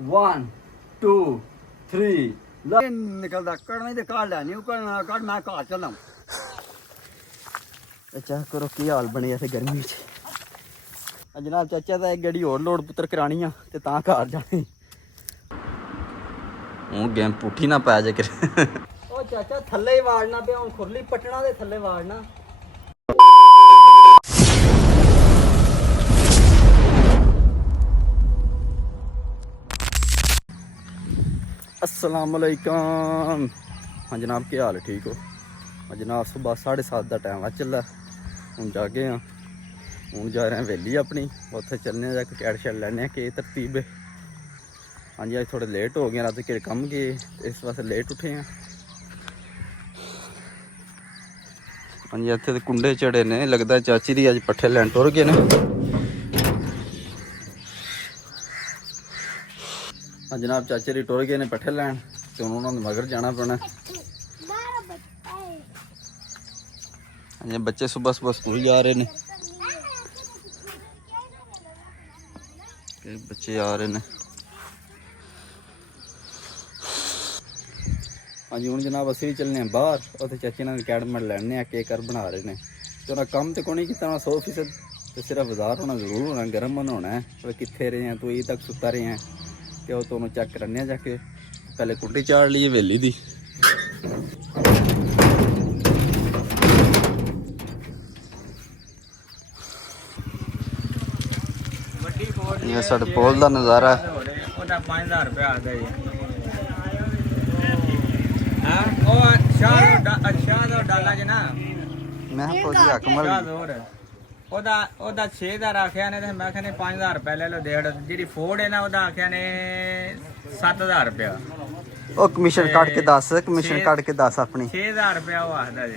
1 2 3 ਨਿਕਲਦਾ ਕਰਨੀ ਤੇ ਕਾਲ ਲੈਣੀ ਉਹ ਕਰਨਾ ਕਰ ਮੈਂ ਘਰ ਚੱਲਾਂ। ਚੈੱਕ ਕਰੋ ਕੀ ਹਾਲ ਬਣਿਆ ਇੱਥੇ ਗਰਮੀ 'ਚ। ਜਨਾਬ ਚਾਚਾ ਦਾ ਇੱਕ ਗੱਡੀ ਹੋਰ ਲੋਡ ਪੁੱਤਰ ਕਰਾਣੀ ਆ ਤੇ ਤਾਂ ਘਰ ਜਾਣੀ। ਹੁਣ ਗੇਮ ਪੁੱਠੀ ਨਾ ਪੈ ਜੇ ਕਿ ਉਹ ਚਾਚਾ ਥੱਲੇ ਹੀ ਵਾੜਨਾ ਪਿਆ ਹੁਣ ਖੁਰਲੀ ਪਟਣਾ ਦੇ ਥੱਲੇ ਵਾੜਨਾ। अस्सलाम वालेकुम। हाँ जनाब क्या हाल है, ठीक हो? हाँ जनाब सुबह 7:30 का टाइम आ चला। हूँ जागे हाँ, हूँ जा रहे हैं वेली अपनी उत्थे चलने जाके कैट शैट लैने के तरतीब। हाँ जी अज थोड़े लेट हो गए, रात के कम गए इस वास्ते लेट उठे हैं। हाँ जी इत्थे कुंडे चढ़े ने, लगता चाची दी अज पट्ठे लैन टुर गए ने। हाँ जनाब चाचे दी टुर गए ने पट्ठे लैन ते हुण उन्हां दे मगर जाना पैना। हाँ बच्चे सुबह सुबह स्कूल जा रहे हैं, बच्चे आ रहे हैं। हाँ जी हूँ जनाब असीं भी चलने बाहर, उत्थे चाचे नाल कैडमट लैने केक कर बना रहे हैं। तो उन्हें कम तो कोई नहीं किया 100%, तो सिर्फ बाजार होना जरूर होना, गर्म होना है। तो कितने रहे हैं तो ये तक सुता रहे हैं तो तो चेक करने जाके। पहले कुंडी चाड़ ली वेली दी। ये साढ़े पोल का नज़ारा है। 5000 रुपया आता है। डाला ज ना मैं फौजी अकमल ਉਹਦਾ 6 ਦਾ ਰੱਖਿਆ ਨੇ ਤੇ ਮੈਂ ਕਹਿੰਦੇ 5000 ਰੁਪਏ ਲੈ ਲਓ ਡੇਢ। ਜਿਹੜੀ ਫੋਰਡ ਹੈ ਨਾ ਉਹਦਾ ਆਖਿਆ ਨੇ 7000 ਰੁਪਇਆ। ਉਹ ਕਮਿਸ਼ਨ ਕੱਟ ਕੇ ਦੱਸ, ਕਮਿਸ਼ਨ ਕੱਟ ਕੇ ਦੱਸ ਆਪਣੀ। 6000 ਰੁਪਇਆ ਉਹ ਆਖਦਾ ਜੀ।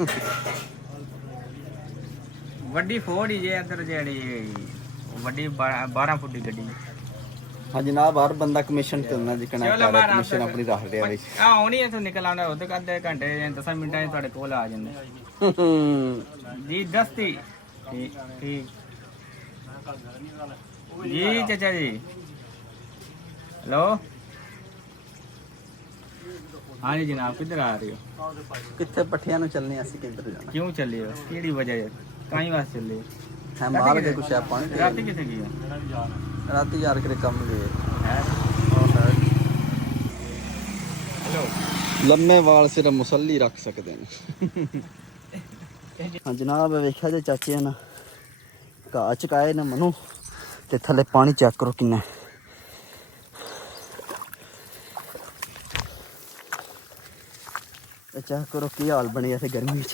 ਵੱਡੀ ਫੋਰਡ ਹੀ ਜੇ ਇੱਧਰ ਜਿਹੜੀ ਵੱਡੀ 12 ਫੁੱਟ ਦੀ ਗੱਡੀ। हाँ जनाब हर बंदा कमीशन ते होना जिकना करे, कमीशन अपनी रख लिया भाई। हां हुणी इथों निकल आंदा उधर आधे घंटे 10 मिनटां च ਤੁਹਾਡੇ ਕੋਲ ਆ ਜਾਂਦੇ जी। दस्ती ठीक ठीक जी चाचा जी। हेलो हाँ जी जनाब किधर आ रही हो? कितने पट्ठियां नु चलने असि किधर जाना? क्यों चली हो? केड़ी वजह है? काई वास्ते चली है मार के कुछ है पानी राती किथे गई? राती यार करे कम गए। लम्बे वाल सिर्फ मुसल्ली रख सकते हैं। हाँ जनाब वेख्या जे चाचे ना घाह चकाए ने मनु ते थले पानी चेक करो किन्ना। चेक करो की हाल बने इत्थे गर्मी च।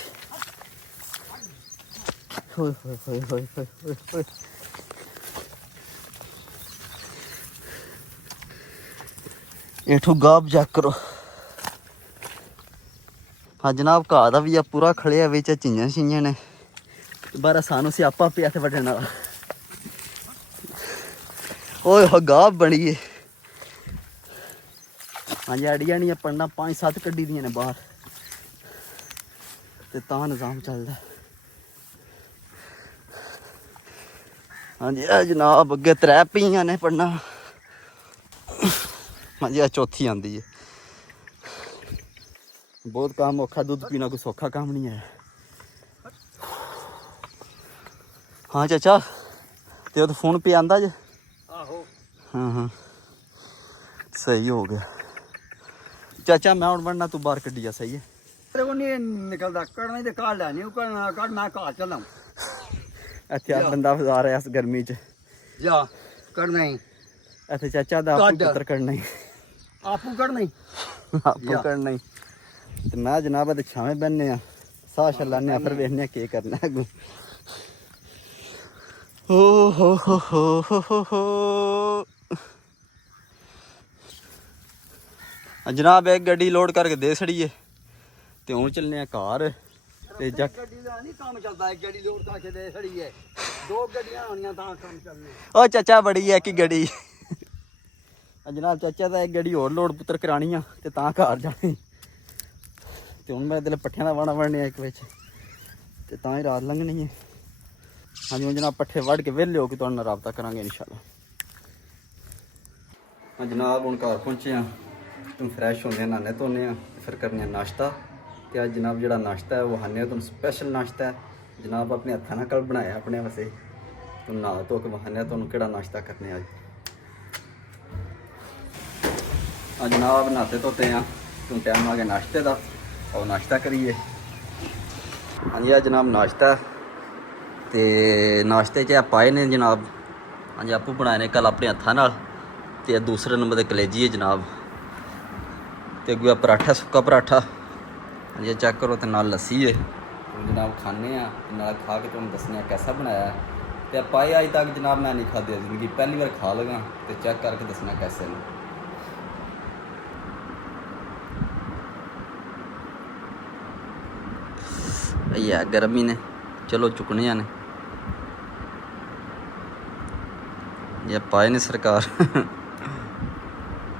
होए होए होए होए होए होए। एठू गाब चेक करो। हाँ जनाब घाह का भी आ पूरा खड़िया बिच चिंजां छिंजां ने। बारा सानू स्यापा पिया इत्थे वड्डण वाला। ओए हो गाब बनी है। हाँ जी आड़ियां नहीं पढ़ना 5-7 कड्डी दियां ने बाहर ते तां निजाम चलदा। हाँ जी जनाब अगे 3 पईयां ने पढ़ना। हाँ जी चौथी आंदी है। बहुत काम औखा, दूध पीना कोई सौखा काम नहीं है। हाँ चाचा ते तो फोन पे आंदा जे? हाँ हाँ सही हो गया चाचा। मैं हूँ बनना तू बाहर कड्डी जा। सही है तेरे को नहीं निकलता करनी ते काल लैनी ओ करना कर मैं घर चलां। इत्थे बंदा बाजार है इस गर्मी च जा करना ही इत्थे चाचा दा आपू पुत्र करना ही आपू करना ही आपू करना ही। ते मैं जनाब ते छावे बहने आ साह छलाने फिर वेखने के करना है। हो हो जनाब एक गड्डी लोड करके दे छड़ी है ते हुण चलने घर ते जक गड्डी दा नहीं काम चलदा। एक गड्डी लोड करके दे छड़ी है, 2 गड्डियां होणियां तां काम चलने। ओ चाचा बड़ी है कि गड्डी। जनाब चाचा दा एक गड्डी होर लोड पुत्र करानी आ ते तां घर जानी। ते हुण मैं दिल पट्ठियां दा वाणा वढ़ने एक विच ते तां ही रात लंघनी है। हाँ जी हूँ जनाब पट्ठे वढ़ के वेले हो के तुहाडे नाल राबता करांगे इंशाअल्लाह। हाँ जनाब हम घर पहुँचे हाँ तुम फ्रैश होने नहाने धोने फिर करने नाश्ता तो अज जनाब जो नाश्ता है वो खाने तुम स्पैशल नाश्ता है जनाब अपने हत्था नाल कल बनाया अपने वास्ते तुम नहा धो के बहाने तुम कि नाश्ता करने अज हाँ जनाब नहाते धोते हैं तुम टाइम आ गया नाश्ते का और नाश्ता करिए हाँ जी जनाब नाश्ता तो नाश्ते च पाए ने जनाब हाँ जी आपू बनाए ने कल अपने हत्था नाल ते दूसरे नंबर ते कलेजी है जनाब ते अगुआ पराठा सुक्का पराठा हाँ जी चेक करो तो नाल लस्सी है तो जनाब खाने नाल खा के तुम दसने कैसा बनाया है तो पाए अज तक जनाब मैं नहीं खाते जिंदगी पहली बार खा लगा तो चेक करके दसना कैसे ने है गर्मी ने चलो चुकने ने ये पाए ने सरकार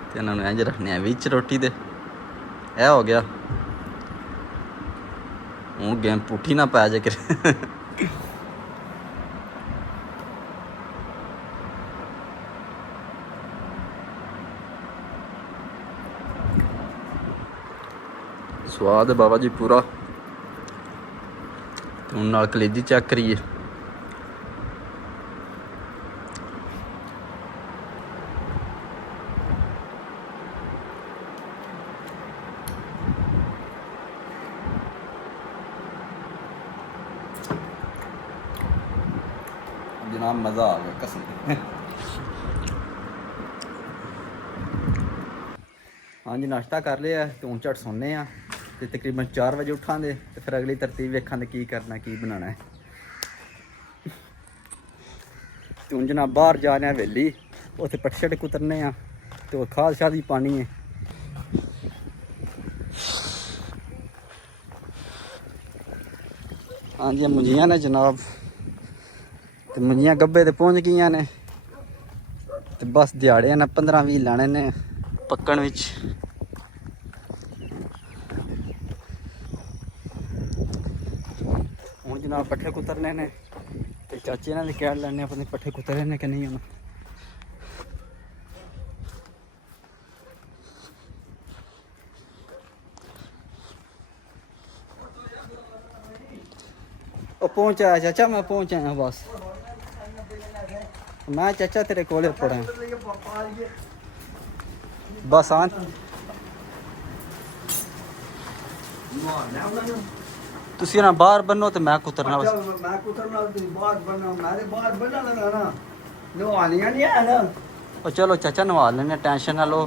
तो इन्होंने इंज रखने बिच रोटी दे ए हो गया हूँ गेम पुट्ठी ना पै जे कर स्वाद है बाबा जी पूरा हूँ नाल कलेजी चेक करिए जनाब मज़ा आ गया कसम हाँ जी नाश्ता कर लिया तो हूँ झट सोने तो तकरीबन 4 बजे उठा दे तो फिर अगली तरतीब वेखा की करना की बनाना है तो हूँ जनाब बाहर जा रहे हवेली उत्थे पट्ठे शट्टे कुतरने तो खाद शाद भी पानी है हाँ जी मुंजियां ने जनाब तो मुंजियां गब्बे ते पहुँच गई ने तो बस दिहाड़े ने 15-20 लाने ने पक्कण विच हूँ जनाब पट्ठे कुतरने ने तो चाचे ने भी कह लैने अपने पट्ठे कुतरे ने कि नहीं हूँ पहुँच आया चाचा मैं पहुँच आया बस मैं चाचा तेरे कोले पड़ा बस आ तुसी ना बाहर बनो तो मैं कुतरना बस मैं कुतरना बाहर बनो मेरे बाहर बना लगा ना नवालियां नहीं है ना और चलो चाचा नवा लेने टेंशन ना लो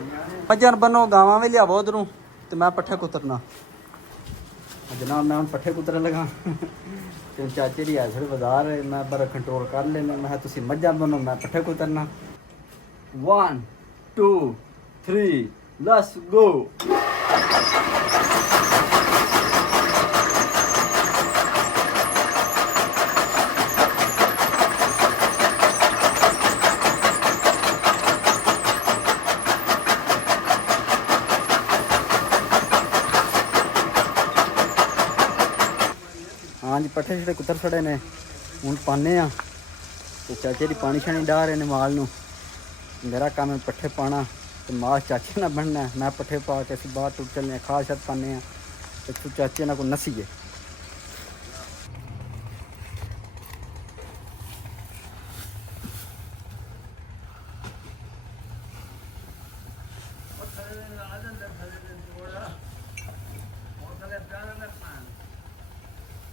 भजन बनो गावां भी लियावो उधरों तो मैं पट्ठे कुतरना जनाब मैं पट्ठे कुतरन लगा तो चाचे दी है थोड़ी बाजार मैं बड़ा कंट्रोल कर लेना मैं तुसी मज्जां बनो मैं पट्ठे कुतरना 1 2 3 लेट्स गो हाँ जी पट्ठे छड़े कुतर छड़े ने हूँ पाने तो चाचे की पानी शानी डाह रहे ने माल नू मेरा काम है पट्ठे पाना तो माल चाचे ना बनना है मैं पट्ठे पा के बाहर टुट चलने खाद शाद पाने तो चाचे ना को नसीए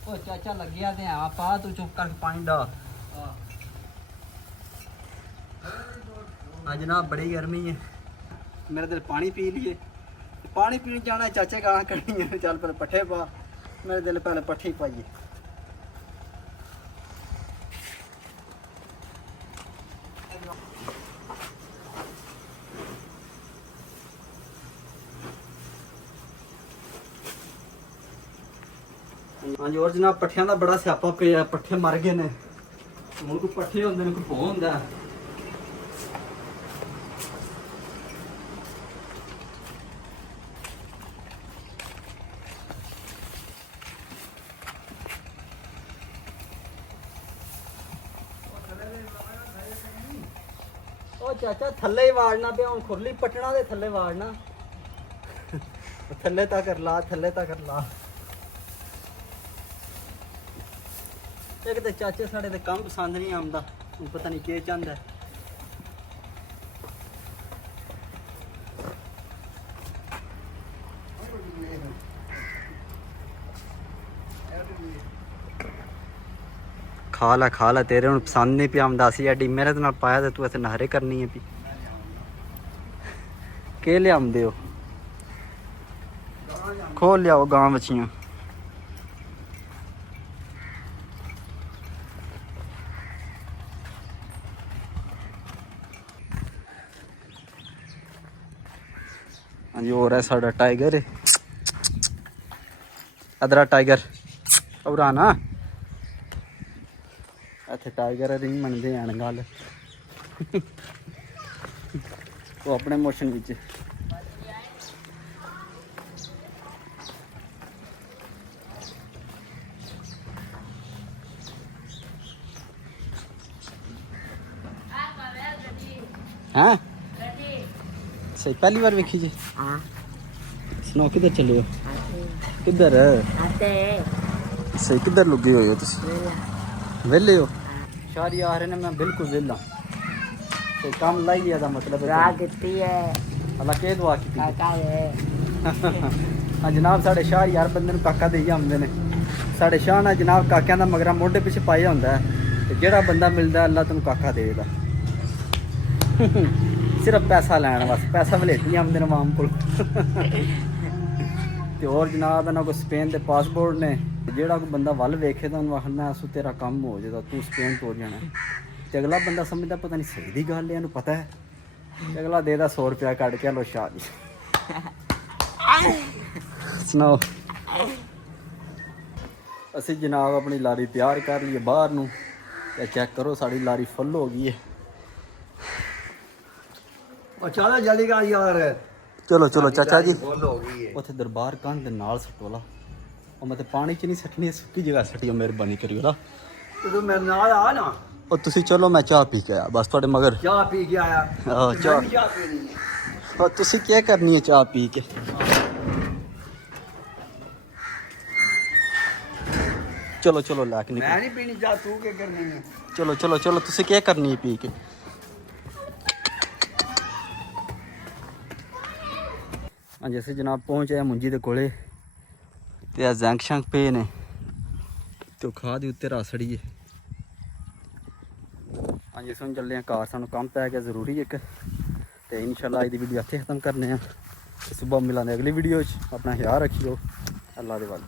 ओ चाचा लग गया ते आ पा तू चुप करके पानी डाल हाँ जनाब बड़ी गर्मी है मेरे दिल पानी पी लिए पानी पीने जाना है चाचे गाना करनी है चल पहले पट्ठे पा मेरे दिल पहले पट्ठे पाइए हाँ जी और जनाब पट्ठियां का बड़ा स्यापा पे पट्ठे मर गए ने हूँ कोई पट्ठे होंगे ने कोई भों होंदा ਚਾਚਾ ਥੱਲੇ ਹੀ ਵਾੜਨਾ ਪਿਆ ਹੁਣ ਖੁਰਲੀ ਪਟਣਾ ਦੇ ਥੱਲੇ ਵਾੜਨਾ ਥੱਲੇ ਤੱਕ ਲਾ ਥੱਲੇ ਤੱਕ ਲਾ ਇੱਕ ਤੇ ਚਾਚੇ ਸਾਡੇ ਤੇ ਕੰਮ ਪਸੰਦ ਨਹੀਂ ਆਉਂਦਾ ਹੁਣ ਪਤਾ ਨਹੀਂ ਕੀ ਚਾਹੁੰਦਾ ਖਾ ਲੈ ਤੇਰੇ ਹੁਣ ਪਸੰਦ ਨਹੀਂ ਪਿਆ ਆਉਂਦਾ ਸੀ ਐਡੀ ਮਿਹਨਤ ਨਾਲ ਪਾਇਆ ਤੇ ਤੂੰ ਇੱਥੇ ਨਹਰੇ ਕਰਨੀ ਹੈ ਵੀ ਕੀ ਲਿਆਉਂਦੇ ਹੋ ਖੋਲ ਲਿਆਓ ਗਾਂ ਬੱਚੀਆਂ ਹਾਂਜੀ ਹੋਰ ਹੈ ਸਾਡਾ ਟਾਈਗਰ ਅਦਰਾ ਟਾਈਗਰ ਉਰਾ ਨਾ ਇੱਥੇ ਟਾਈਗਰ ਨਹੀਂ ਮੰਨਦੇ ਆਣ ਗੱਲ ਉਹ ਆਪਣੇ ਮੋਸ਼ਨ ਵਿੱਚ हाँ सही पहली बार वेखी जी हाँ सुनाओ किधर चले हो किधर सही किधर लुगे हुए हो तुम वेले हो शारी आ रहे ने मैं बिल्कुल वेला ते काम लाई लिया दा मतलब दुआ कीती है अल्लाह के दुआ की काका है हाँ जनाब साढ़े शाह यार बंदे नूं काका देई आंदे ने साढ़े शाह ना जनाब काकियां दा मगरा मोढे पिछे पाया हुंदा है ते जेड़ा बंदा मिलदा अल्लाह तैनूं काका देदा सिर्फ पैसा लैन बस पैसा वलेटी आमदे नवाम को और जनाब इन्होंने को स्पेन के पासपोर्ट ने जेड़ा कोई बंदा वल वेखे तो उन्होंने आखना असू तेरा कम हो जाएगा तू स्पेन तोड़ जाना तो अगला बंदा समझदा पता नहीं सही दी गल है पता है ते अगला देदा 100 रुपया कट के लो शाह जी सुनाओ असी जनाब अपनी लारी तैयार कर ली बाहर नूं ते चेक करो साड़ी लारी फुल हो गई है चलो जल्दी का यार चलो चलो चाचा जी फुल हो गई है ਉੱਥੇ ਦਰਬਾਰ ਕੰਧ ਦੇ ਨਾਲ ਸਟੋਲਾ ਉਹ ਮੈਂ ਤੇ ਪਾਣੀ 'ਚ ਨਹੀਂ ਸੱਟਣੀ ਸੁੱਕੀ ਜਗ੍ਹਾ ਸੱਟੀ ਮਿਹਰਬਾਨੀ ਕਰਿਓ ਨਾ तो मैं नाल आ ना ਉਹ ਤੁਸੀਂ ਚਲੋ ਮੈਂ ਚਾਹ ਪੀ ਕੇ ਆਇਆ ਬਸ ਤੁਹਾਡੇ ਮਗਰ चाह पी के आया ਆਹ ਚਾਹ चाह पीनी है ਉਹ ਤੁਸੀਂ ਕੀ ਕਰਨੀ ਹੈ ਚਾਹ ਪੀ ਕੇ ਚਲੋ ਚਲੋ ਲੈ ਕੇ मैं ਨਿਕਲੋ नहीं पीनी चाह तू क्या करनी है ਚਲੋ ਚਲੋ ਚਲੋ ਤੁਸੀਂ ਕੀ ਕਰਨੀ ਹੈ ਪੀ ਕੇ ਹਾਂਜੀ ਅਸੀਂ ਜਨਾਬ ਪਹੁੰਚ ਆਏ ਮੁੰਜੀ ਦੇ ਕੋਲੇ ਤੇ ਆ ਜ਼ੰਕ ਸ਼ੰਕ ਪਏ ਨੇ ਤੇ ਉਹ ਖਾਹ ਦੇ ਉੱਤੇ ਰਸੜੀ ਹੈ ਹਾਂਜੀ ਅਸੀਂ ਚੱਲੇ ਆ ਘਰ ਸਾਨੂੰ ਕੰਮ ਪੈ ਗਿਆ ਜ਼ਰੂਰੀ ਇੱਕ ਤੇ ਇਨਸ਼ਾਅੱਲਾ ਅੱਜ ਦੀ ਵੀਡੀਓ ਇੱਥੇ ਖਤਮ ਕਰਨੇ ਆ ਸਵੇਰ ਮਿਲਾਂਗੇ ਅਗਲੀ ਵੀਡੀਓ 'ਚ ਆਪਣਾ ਖਿਆਲ ਰੱਖਿਓ ਅੱਲਾ ਦੇ ਵੱਲ